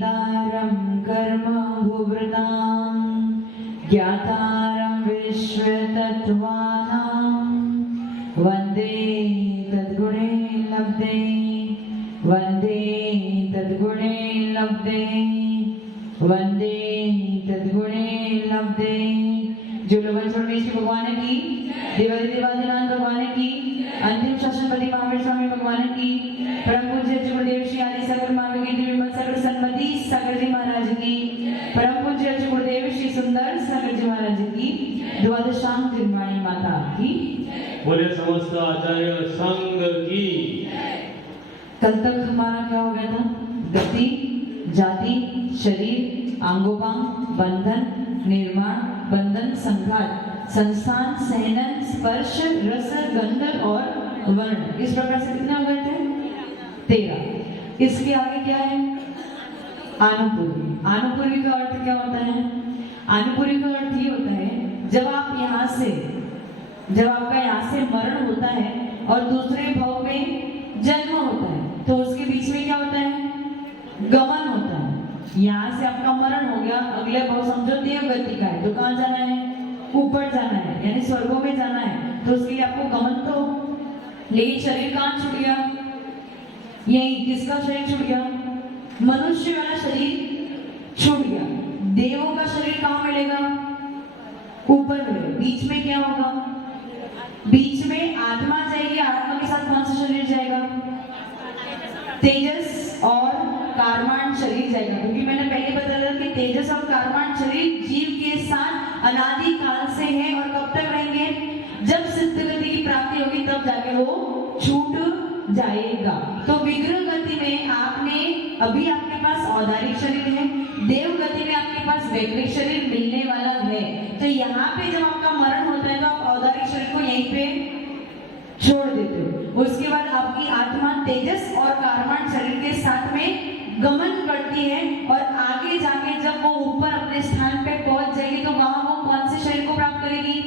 नेतारं कर्म भूभृतां ज्ञातारं विश्वतत्त्वानां वन्दे तद्गुणे लब्धे वन्दे तद्गुणे लब्धे वन्दे तद्गुणे लब्धे। जो लोग परमेश्वर भगवान की, देवादिदेवादिनाथ भगवान की, अंतिम शासनपति महावीर स्वामी भगवान की, परम पूज्य गुरुदेव श्री आदि सागर मार्ग के विमल सागर सन्मति सागर जी महाराज की, परम पूज्य गुरुदेव श्री सुंदर सागर जी महाराज की, द्वादशांग निर्वाणी माता की, बोले समस्त आचार्य संघ की। कल तक हमारा क्या हो गया था? गति, जाति, शरीर, आंगोपांग, बंधन, निर्माण, बंधन, संघात, संस्थान, सहनन, स्पर्श, रस, गंध और वर्ण। इस प्रकार से कितने हो गए थे? 13। इसके आगे क्या है? आनुपूर्वी। आनुपूर्वी का अर्थ क्या होता है? आनुपूर्वी का अर्थ ये होता है जब आपका यहाँ से मरण होता है और दूसरे भाव में जन्म होता है तो उसके बीच में क्या होता है? गमन होता है। यहाँ से आपका मरण हो गया, अगले भाव समझो देव गति का है, तो कहाँ जाना है? ऊपर जाना है, यानी स्वर्गों में जाना है, तो उसके लिए आपको गमन तो। लेकिन शरीर कहाँ छूट गया? यही किसका शरीर छूट गया? मनुष्य वाला शरीर छूट गया। देवों का शरीर कहाँ मिलेगा? ऊपर मिलेगा। बीच में क्या होगा? बीच में आत्मा जाएगी। आत्मा के साथ कौन सा शरीर जाएगा? तेजस और कारमान शरीर जाएगा, क्योंकि मैंने पहले बताया कि तेजस और कारमान शरीर जीव के साथ अनादि काल से है और कब तक रहेंगे? जब सिद्ध गति की प्राप्ति होगी तब जाके वो छूट जाएगा। तो विग्रह गति में अभी आपके पास औदारिक शरीर है, देव गति में आपके पास वैकृत शरीर मिलने वाला है। तो यहाँ पे जब आपका मरण होता है तो आप औदारिक शरीर को यहीं पे छोड़ देते हो। उसके बाद आपकी आत्मा तेजस और कारमान शरीर के साथ में गमन करती है और आगे जाके जब वो ऊपर अपने स्थान पे पहुंच जाएगी तो वहां वो कौन से शरीर को प्राप्त करेगी?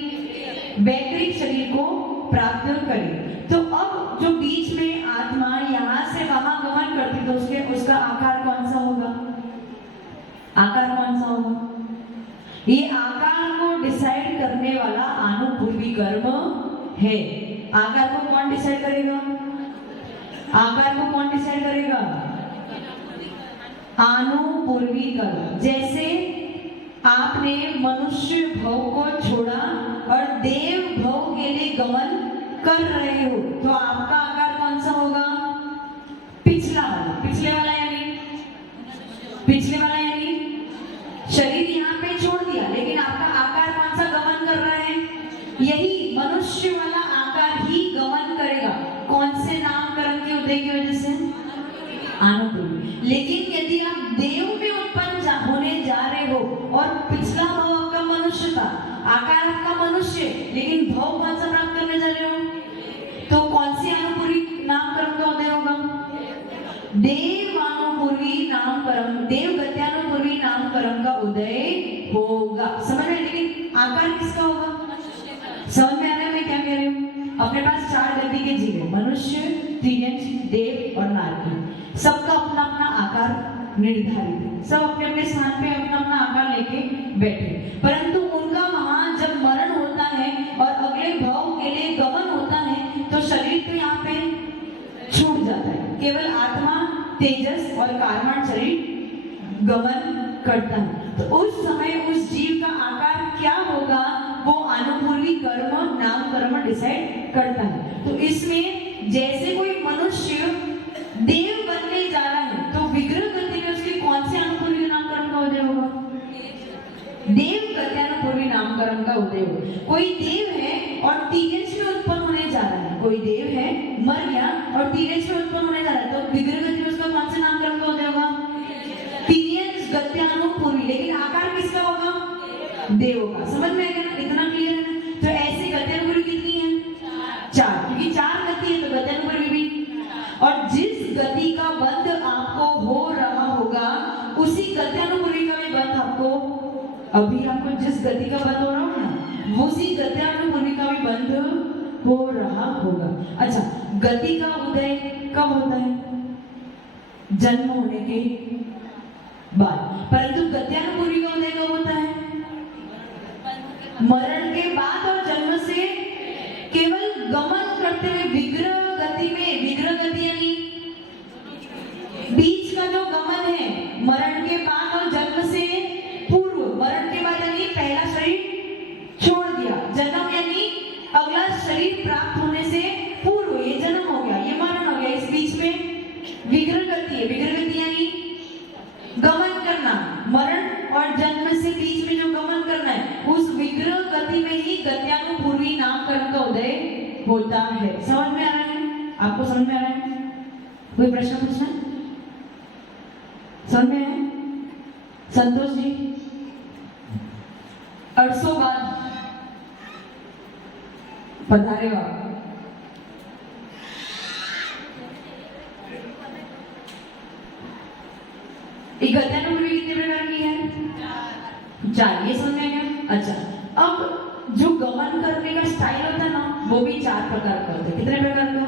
वैकृत शरीर को प्राप्त करेगी। तो अब जो बीच में आत्मा यहाँ से वहां गमन करती तो उसका आकार कौन सा होगा? आकार कौन सा होगा? ये आकार को डिसाइड करने वाला आनुपूर्वी कर्म है। आकार को कौन डिसाइड करेगा? आकार को कौन डिसाइड करेगा? आनुपूर्वी कर्म। जैसे आपने मनुष्य भव को छोड़ा और देव भव के लिए गमन कर रहे हो तो आपका आकार कौन सा होगा? पिछले वाला यानी शरीर यहाँ पे छोड़ दिया, लेकिन आपका आकार कौन सा गमन कर रहा है? यही मनुष्य वाला आकार ही गमन करेगा। कौन से नामकरण के उदय की वजह से? आनुपूर्वी। लेकिन यदि आप देव में उत्पन्न होने जा रहे हो और पिछला भाव आपका मनुष्य था, आकार आपका मनुष्य, लेकिन भाव कौन सा प्राप्त करने जा रहे हो? तो कौन सी आनुपूर्वी नामकरण का उदय होगा? देवानुपूर्वी नामकरण, देव गत्यानुपूर्वी नामकरण का उदय होगा। समझ रहे? लेकिन आकार किसका होगा? समझ में आ रहा है मैं क्या कह रही हूँ? अपने पास 4 गति के जीव है, मनुष्य, तिर्यंच, देव और नारकी। सबका अपना अपना आकार निर्धारित है, सब अपने अपने स्थान पे अपना अपना आकार लेके बैठे, परंतु उनका वहां जब मरण होता है और अगले भाव के लिए गमन होता है तो शरीर तो यहाँ पे छूट जाता है। केवल आत्मा, तेजस और कारमान शरीर गमन करता है। तो उस समय उस जीव का आकार क्या होगा वो आनुपूर्वी कर्म नामकर्म डिसाइड करता है। तो इसमें जैसे कोई मनुष्य देव बनने जा रहा है तो विग्रह गति में उसके कौन से आनुपूर्वी नामकरण का उदय होगा? देव गत्यानुपूर्वी नामकरण का उदय होगा। कोई देव है और तिर्यंच में उत्पन्न होने जा रहा है, कोई देव है मर गया और तिर्यंच में उत्पन्न होने जा रहा है तो विग्रह गति में उसका कौन से नामकरण का उदय होगा? तिर्यंच गत्यानुपूर्वी। लेकिन आकार किसका होगा? देव का। समझ में आएगा ना? इतना क्लियर है ना? तो ऐसे गत्यानुपूर्वी कितनी है? 4, क्योंकि 4 गति है तो गत्यानुपूर्वी भी। और जिस गति का बंध आपको हो रहा होगा उसी गत्यानुपूर्वी का भी बंध आपको, अभी आपको जिस गति का बंध हो रहा होगा ना उसी गत्यानुपूर्वी का भी बंध हो रहा होगा। अच्छा, गति का उदय कब होता है? जन्म होने के बाद, परंतु गत्यानुपूर्वी का उदय कब होता है? मरण के बाद और जन्म से केवल गमन करते हुए विग्रह गति में, विग्रह गति यानी बीच का जो गमन है मरण के बाद और जन्म से पूर्व, मरण के बाद यानी पहला शरीर छोड़ दिया, जन्म यानी अगला शरीर प्राप्त होने से पूर्व, ये जन्म हो गया, ये मरण हो गया, इस बीच में विग्रह गति है। विग्रह गति यानी गमन करना, मरण और जन्म से बीच में जो गमन करना है, उस विग्रह गति में ही गत्यानुपूर्वी नामकरण का उदय होता है। समझ में आ रहा है? आपको समझ में आ रहा है? कोई प्रश्न पूछना? समझ में आया? संतोष जी, अरसों बाद पधारे हो आप। गत्यानुपूर्वी कितने प्रकार की है? 4। ये समझ में आ गया? अच्छा, अब जो गमन करने का स्टाइल होता है ना, वो भी 4 प्रकार का होता है। कितने प्रकार का?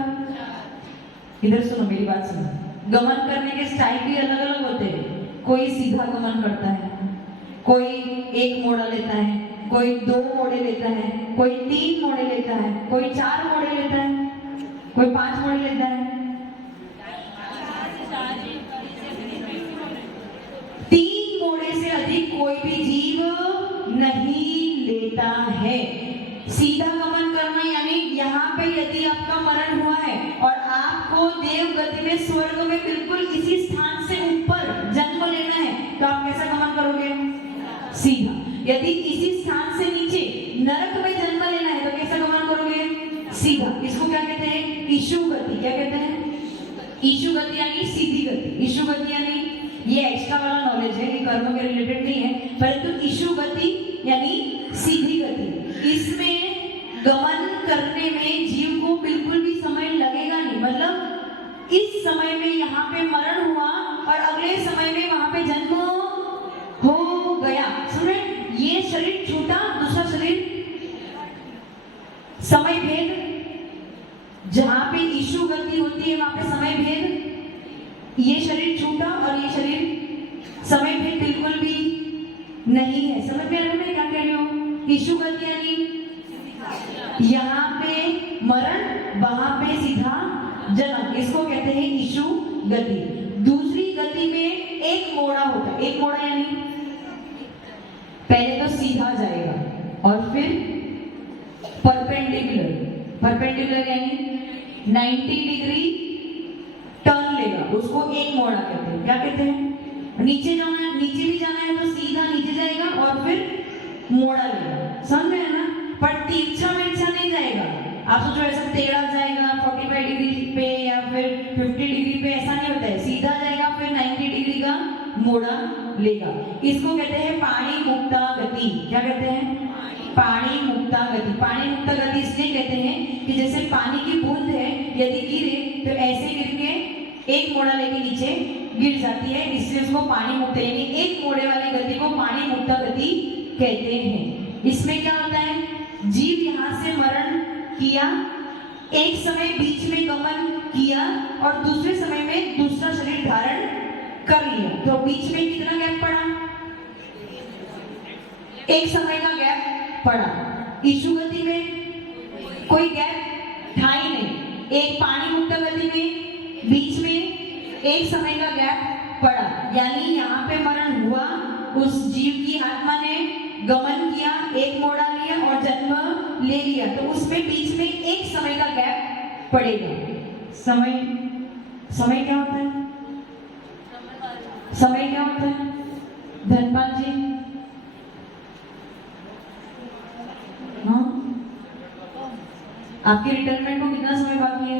इधर सुनो, मेरी बात सुनो। गमन करने के स्टाइल भी अलग अलग होते हैं। कोई सीधा गमन करता है, कोई 1 मोड़ा लेता है, कोई 2 मोड़े लेता है, कोई 3 मोड़े लेता है, कोई 4 मोड़े लेता है, कोई 5 मोड़े लेता है। 3 मोड़े से अधिक कोई भी जीव नहीं लेता है। सीधा गमन करना यानी यहाँ पे यदि आपका मरण हुआ है और आपको देव गति में, स्वर्ग में बिल्कुल इसी स्थान से ऊपर जन्म लेना है, तो आप कैसा गमन करोगे? सीधा। यदि इसी स्थान से नीचे नरक में जन्म लेना है तो कैसा गमन करोगे? सीधा। इसको क्या कहते हैं? ईशु गति। क्या कहते हैं? ईशु गति यानी सीधी गति। ईशु गति यानी, ये एक्स्ट्रा वाला नॉलेज है, ये कर्म के रिलेटेड नहीं है, परंतु ईशु गति यानी सीधी गति। इसमें गमन करने में जीव को बिल्कुल भी समय लगेगा नहीं, मतलब इस समय में यहाँ पे मरण हुआ और अगले समय में वहां पे जन्म हो गया। सुने, ये शरीर छूटा, दूसरा शरीर, समय भेद, जहां पे ईशु गति होती है वहां पे समय भेद, ये शरीर छूटा और ये शरीर, समय भेद बिल्कुल भी नहीं है। समझ में आ रहा है मैं क्या कह रही हूँ? ईशु गति यानी यहाँ पे मरण, वहां पे सीधा जन्म, इसको कहते हैं ईशु गति। दूसरी गति में 1 मोड़ा होता है। 1 मोड़ा यानी पहले तो सीधा जाएगा और फिर परपेंडिकुलर। परपेंडिकुलर यानी 90 डिग्री टर्न लेगा, उसको 1 मोड़ा कहते हैं। क्या कहते हैं? नीचे जाना है, नीचे भी जाना है तो सीधा नीचे जाएगा और फिर मोड़ा लेगा। समझ में है ना? पर तिरछा मिर्चा नहीं जाएगा। आप सोचो ऐसा टेढ़ा जाएगा 45 डिग्री पे या फिर 50 डिग्री पे, ऐसा नहीं होता है। सीधा जाएगा फिर 90 डिग्री का मोड़ा लेगा। इसको कहते हैं पाणी मुक्ता गति। क्या कहते हैं? पाणी मुक्ता गति। पाणी मुक्ता गति इसलिए कहते हैं कि जैसे पानी की बूंद है, यदि गिरे तो ऐसे गिर के 1 मोड़ा लेके नीचे गिर जाती है, इसलिए उसको पाणी मुक्त यानी 1 मोड़े वाली गति को पाणी मुक्ता गति कहते हैं। इसमें क्या होता है? जीव यहाँ से मरण किया, एक समय बीच में गमन किया और दूसरे समय में दूसरा शरीर धारण कर लिया, तो बीच में कितना गैप पड़ा? 1 समय का गैप पड़ा। ईशु गति में कोई गैप था ही नहीं। एक पाणी मुक्त गति में बीच में 1 समय का गैप पड़ा, यानी यहाँ पे मरण हुआ, उस जीव की आत्मा ने गमन किया, 1 मोड़ा लिया और जन्म ले लिया, तो उसमें बीच में 1 समय का गैप पड़ेगा। समय क्या होता है? समय क्या होता है? धनपाल जी, हाँ, आपकी रिटायरमेंट को कितना समय बाकी है?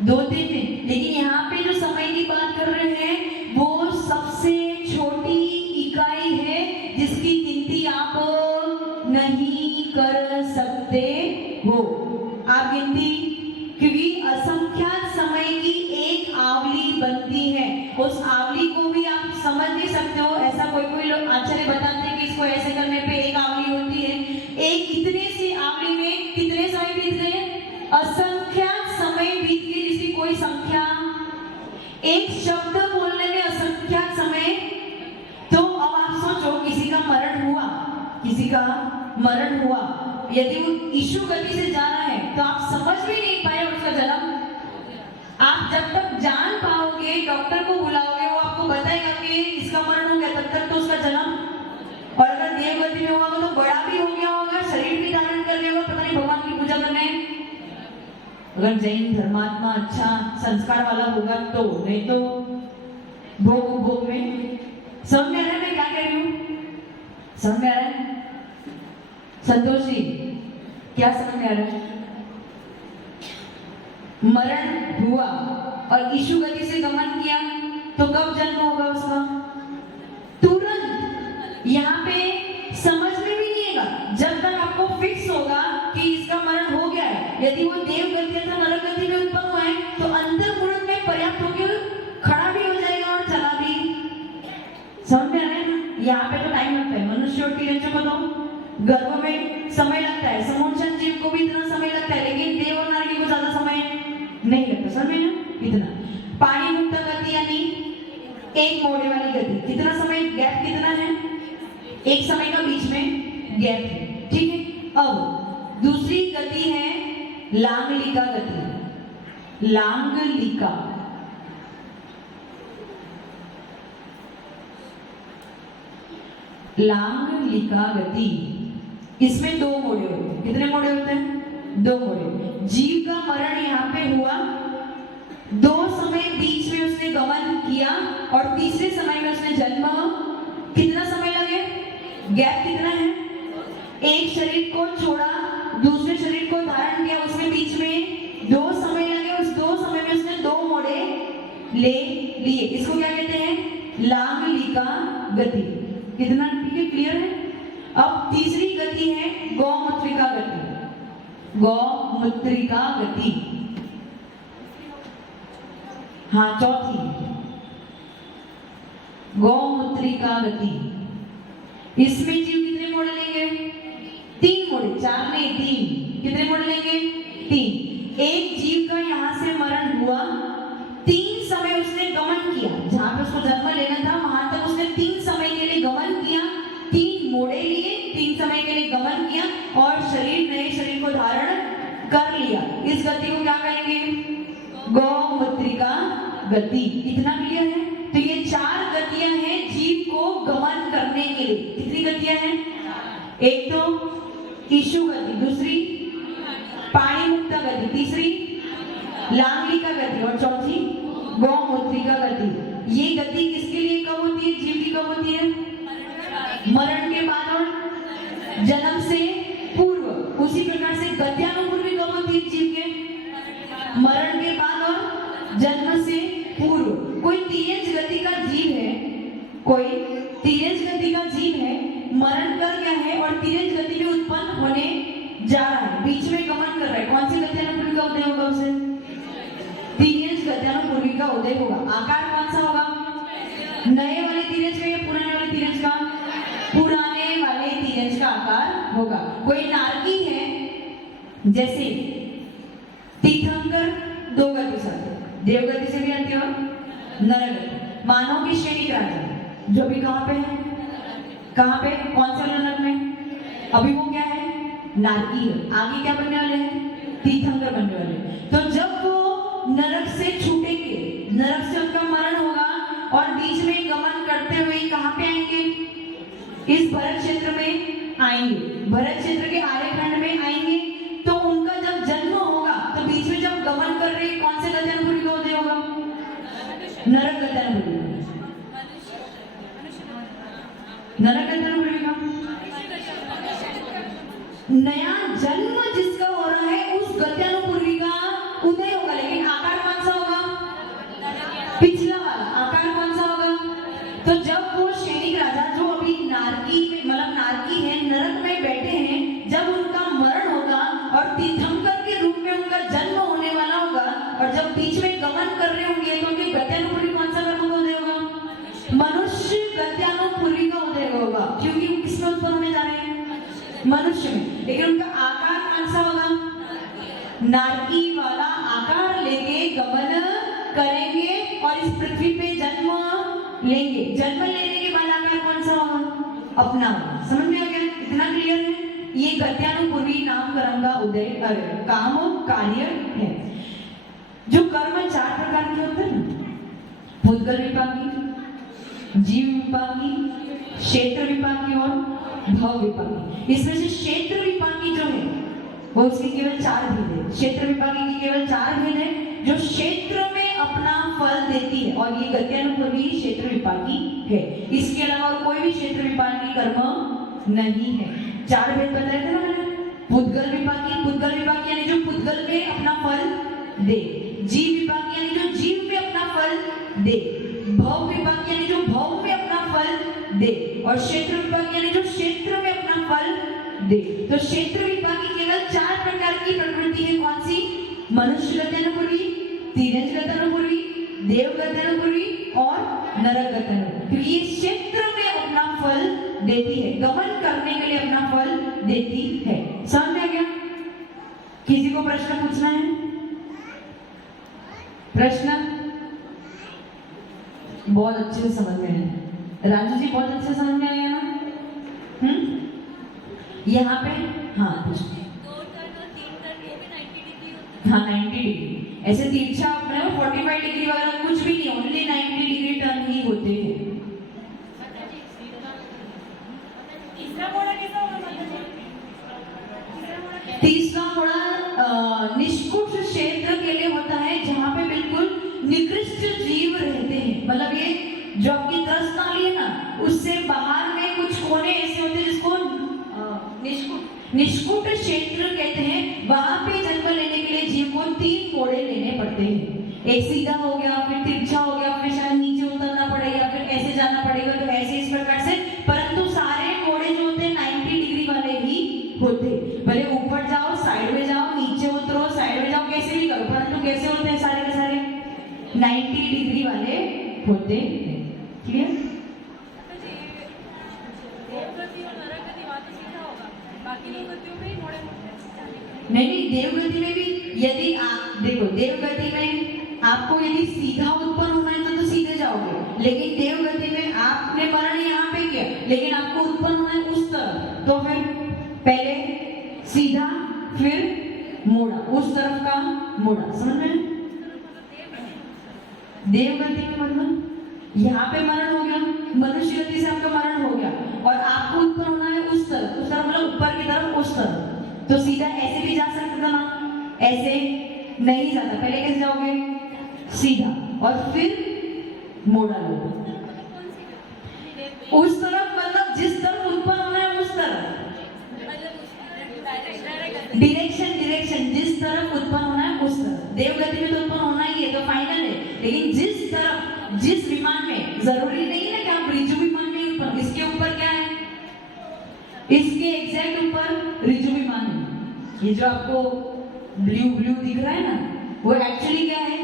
2-3 दिन। लेकिन यहाँ पे जो समय की बात कर रहे हैं वो सबसे छोटी इकाई है जिसकी गिनती आप नहीं कर सकते हो। आप गिनती, क्योंकि असंख्यात समय की एक आवली बनती है, उस आवली को भी आप समझ नहीं सकते हो। ऐसा कोई लोग आचार्य बताते हैं कि इसको ऐसे करने पे एक आवली होती है। एक इतने सी आवली में कितने समय बीत गए? असंख्यात समय बीत गए, जिसकी कोई संख्या एक शब्द बोलने में असंख्यात समय। तो अब आप सोचो किसी का मरण हुआ, किसी का मरण हुआ, यदि वो ईशु गति से जा रहा है तो आप समझ भी नहीं पाए उसका जन्म। आप जब तक जान पाओगे, डॉक्टर को बुलाओगे, वो आपको बताएगा कि इसका मरण हो गया, तब तक तो उसका जन्म। और अगर देव गति में होगा तो बड़ा भी हो गया होगा, शरीर भी धारण कर लिया होगा, पता नहीं भगवान की पूजा करने। अगर जैन धर्मात्मा अच्छा संस्कार वाला होगा तो, नहीं तो भोग भोग में। समझ में आ रहा है मैं क्या कह रही हूँ? समझ में आ रहा है संतोष जी? क्या समझ में आ रहा है? मरण हुआ और ईशु गति से गमन किया तो कब जन्म होगा उसका? तुरंत। यहाँ पे समझ में भी नहीं आएगा जब तक आपको फिक्स होगा कि इसका मरण हो गया है। यदि वो देव गति अथवा नरक गति में उत्पन्न हुआ है तो अंतर मुहूर्त में पर्याप्त होकर खड़ा भी हो जाएगा और चला भी। समझ में आ रहा है ना? यहाँ पे तो टाइम लगता है। मनुष्य और तिरंजों को तो गर्भ में समय लगता है, समोचन जीव को भी इतना समय लगता है, लेकिन देव और नारकी को ज्यादा समय नहीं लगता। समझ में ना? इतना पानी मुक्त गति यानी एक मोड़े वाली गति, कितना समय गैप कितना है? एक समय का बीच में गैप है, ठीक है। अब दूसरी गति है लांगलिका गति। लांगलिका, लांगलिका गति, इसमें दो मोड़े होते हैं। कितने मोड़े होते हैं? दो मोड़े। जीव का मरण यहाँ पे हुआ, दो समय बीच में उसने गमन किया और तीसरे समय में उसने जन्म। कितना समय लगे? गैप कितना है? एक शरीर को छोड़ा, दूसरे शरीर को धारण किया, उसमें बीच में दो समय लगे। उस दो समय में उसने दो मोड़े ले लिए। इसको क्या कहते हैं? लांगलिका गति। कितना ठीक है? क्लियर है? अब तीसरी गति है गौमूत्रिका गति। गौमूत्रिका गति, हाँ चौथी गौमूत्रिका गति। इसमें जीव कितने मोड़ लेंगे? तीन मोड़े, चार नहीं तीन। कितने मोड़ लेंगे? तीन। एक जीव का यहाँ से मरण हुआ, तीन समय उसने गमन किया, जहां पे उसको जन्म लेना था वहां तक उसने तीन समय के लिए गमन किया, तीन मोड़े लिए, तीन समय के लिए गमन किया और शरीर नए शरीर को धारण कर लिया। इस गति को क्या कहेंगे? गौमूत्रिका गति। इतना क्लियर है? तो ये चार गतियां हैं जीव को गमन करने के लिए। कितनी गतियां हैं? एक तो ईशु गति, दूसरी पाणी मुक्त गति, तीसरी लांगलिका गति और चौथी गौमूत्रिका गति। ये गति किसके लिए कब होती है? जीव की कब होती है? मरण के बाद और जन्म से पूर्व। उसी प्रकार से गत्यानुपूर्वी कब होती है जीव के? मरण के बाद और जन्म से पूर्व। कोई तेज गति का जीव है, कोई तेज गति का जीव है, मरण कर गया है और तेज गति में उत्पन्न होने जा रहा है, बीच में गमन कर रहा है। कौन सी गत्यानुपूर्वी का उदय होगा उसे? तेज गत्यानुपूर्वी का उदय होगा। आकार कौन सा होगा? नए वाले तीरज का या पुराने वाले तीरज का? पुराने वाले तीरज का आकार होगा। कोई नारकी है, जैसे तीर्थंकर दो गति से, देवगति से भी आती है और नरक गति। मानव की श्रेणी राजा जो भी कहाँ पे है? कहाँ पे? कौन से नरक में? अभी वो क्या है? नारकी है। आगे क्या बनने वाले हैं? तीर्थंकर बनने वाले हैं। तो जब वो नरक से छूटेंगे, नरक से उनका मरण होगा और बीच में गमन करते हुए कहाँ पे आएंगे? इस भरत क्षेत्र में आएंगे। भरत क्षेत्र के आर्यखंड में आएंगे। तो उनका जब जन्म होगा तो बीच में जब गमन कर रहे कौन से गत्यानुपूर्वी का उदय होगा? नरक गत्यानुपूर्वी। नरक गत्यानुपूर्वी का नया जन्म जिसका हो रहा है उस गत्यानुपूर्वी का उदय होगा। लेकिन आकार कौन सा होगा? पिछला वाला आकार कौन सा होगा? तो जब वो सैनिक राजा जो अभी नारकी में, मतलब नारकी है, नरक में बैठे हैं, जब उनका मरण होगा और तीर्थंकर के रूप में उनका जन्म होने वाला होगा और जब बीच में गमन कर रहे होंगे तो उनके गत्यानुपूर्वी कौन सा कर्म का उदय होगा? मनुष्य गत्यानुपूर्वी का उदय होगा, क्योंकि वो किसमें उत्पन्न होने जा रहे हैं? मनुष्य में। लेकिन उनका आकार कौन सा होगा? नारकी वाला आकार लेके गमन करेंगे और इस इस पृथ्वी पे जन्म लेंगे। जन्म लेने के बाद आकार कौन सा होगा? अपना। समझ में आ गया? इतना क्लियर है? ये गत्यानुपूर्वी नामकरण का उदय काम कार्य है। जो कर्म 4 प्रकार के होते हैं ना, भूतगल विपाकी, जीव विपाकी, क्षेत्र विपाकी और भव विपाकी। इसमें से क्षेत्र विपाकी जो है वो उसके केवल 4 भेद है। क्षेत्र विपाकी के केवल 4 भेद है जो क्षेत्र में अपना फल देती है, और ये गत्यानुपूर्वी क्षेत्र विपाकी है। इसके अलावा और कोई भी क्षेत्र विपाकी कर्म नहीं है। 4 भेद बताए थे ना मैंने। भूतगल विपाकी यानी जो भूतगल में अपना फल दे, जीव विपाकी यानी जो जीव में अपना फल दे, भव विपाकी यानी जो भव में अपना फल दे, और क्षेत्र विपाकी यानी जो क्षेत्र में अपना फल दे। तो क्षेत्र विपाकी केवल 4 प्रकार की प्रकृति है। कौन सी? मनुष्य गत्यानुपूर्वी, तिर्यंच गत्यानुपूर्वी, देव गत्यानुपूर्वी और नरक गत्यानुपूर्वी। क्योंकि ये क्षेत्र में अपना फल देती है, गमन करने के लिए अपना फल देती है। समझ में आ गया? किसी को प्रश्न पूछना है? प्रश्न? बहुत अच्छे से समझ में आया। राजू जी बहुत अच्छे से समझ में आया ना? यहाँ पे हाँ हाँ 90 डिग्री। ऐसे तिरछा अपने 45 डिग्री वगैरह कुछ भी नहीं, ओनली 90 डिग्री टर्न ही होते हैं। तीसरा मोड़ा निष्कुट क्षेत्र के लिए होता है, जहाँ पे बिल्कुल निकृष्ट जीव रहते हैं। मतलब ये जो आपकी 10 नाली है ना, उससे बाहर में कुछ कोने ऐसे होते हैं जिसको निष्कुट क्षेत्र कहते हैं। वहां पे जन्म लेने के लिए जीव को 3 मोड़े लेने पड़ते हैं। एक सीधा हो गया, फिर तिरछा हो गया, फिर शायद नीचे उतरना पड़ेगा, फिर ऐसे जाना पड़ेगा। तो ऐसे इस प्रकार से, परंतु सारे मोड़े जो होते हैं 90 डिग्री वाले ही होते। भले ऊपर जाओ, साइड में जाओ, नीचे उतरो, साइड में जाओ, कैसे भी करो, परंतु कैसे होते हैं सारे के सारे 90 डिग्री वाले होते हैं। क्लियर? नहीं, देवगति में भी यदि आप देखो, देवगति में आपको यदि सीधा उत्पन्न होना है तो सीधे जाओगे, लेकिन देवगति में आपने मरण यहाँ पे किया, लेकिन आपको उत्पन्न होना है उस तरफ, तो फिर पहले सीधा फिर मोड़ा, उस तरफ का मोड़ा। समझ में? देवगति में मतलब यहाँ पे मरण हो गया, मनुष्य गति से आपका मरण हो गया, और आपको उत्पन्न होना है उस तरफ मतलब ऊपर की तरफ, उस तरफ। तो सीधा ऐसे भी जा सकता था ना, ऐसे नहीं जाता। पहले कैसे जाओगे? सीधा, और फिर मोड़ा लो उस तरफ, मतलब जिस तरफ उत्पन्न होना है उस तरफ। डायरेक्शन जिस तरफ उत्पन्न होना है उस तरफ। देवगति में तो उत्पन्न होना ही है, तो फाइनल है, लेकिन जिस तरफ, जिस विमान में, जरूरी नहीं है ना कि आप ऋजु विमान में उत्पन्न। इसके ऊपर क्या है? इसके एग्जैक्ट ऊपर ऋजु विमान है। ये जो आपको ब्लू दिख रहा है ना, वो एक्चुअली क्या है?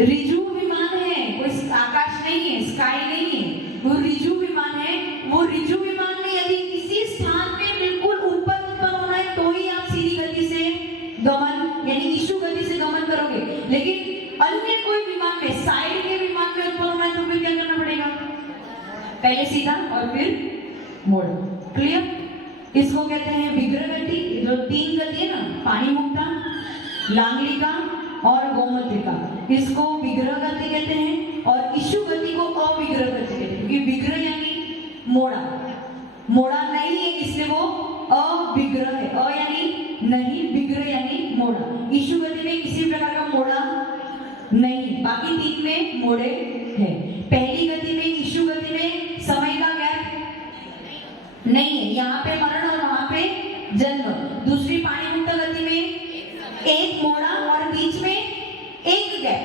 ऋजु विमान है, कोई आकाश नहीं है, स्काई नहीं है, वो ऋजु विमान है। वो ऋजु विमान में यदि किसी स्थान पे बिल्कुल ऊपर उत्पन्न होना है तो ही आप सीधी गति से गमन यानी इशु गति से गमन करोगे, लेकिन अन्य कोई विमान में, साइड के विमान में उत्पन्न होना है तो फिर क्या करना पड़ेगा? पहले सीधा और फिर मोड़। क्लियर? इसको कहते हैं विग्रह गति। जो 3 गति है ना, पानी मुक्ता, लांगलिका और गोमूत्रिका, इसको विग्रह गति कहते हैं, और इशु गति को अविग्रह गति कहते हैं। क्योंकि विग्रह यानी मोड़ा नहीं है, इसलिए वो अविग्रह है। अ यानी नहीं, विग्रह यानी मोड़ा। इशु गति में किसी प्रकार का मोड़ा नहीं, बाकी 3 में मोड़े हैं। पहली गति में, इशु गति में समय का गैप नहीं है, यहाँ पे मरण और वहां पे जन्म। दूसरी पानी मुक्त गति में एक मोड़ा और बीच में एक गैप,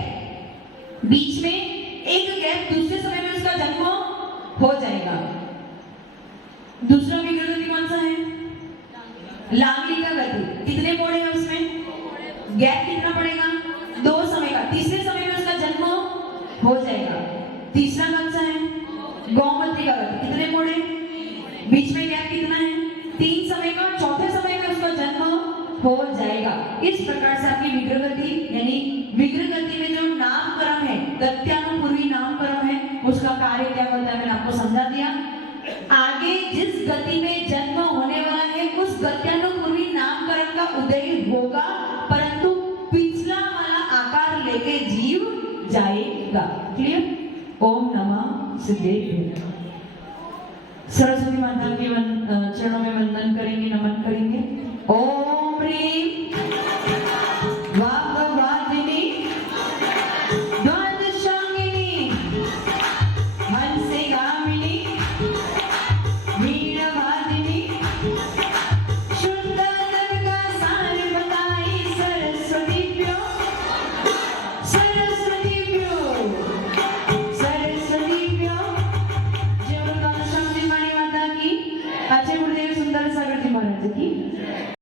दूसरे समय में उसका जन्म हो जाएगा। दूसरा विग्रह गति कौन सा है? लांगलिका गति। कितने मोड़े हैं उसमें? गैप कितना पड़ेगा? 2 समय का। तीसरे समय में उसका जन्म हो जाएगा।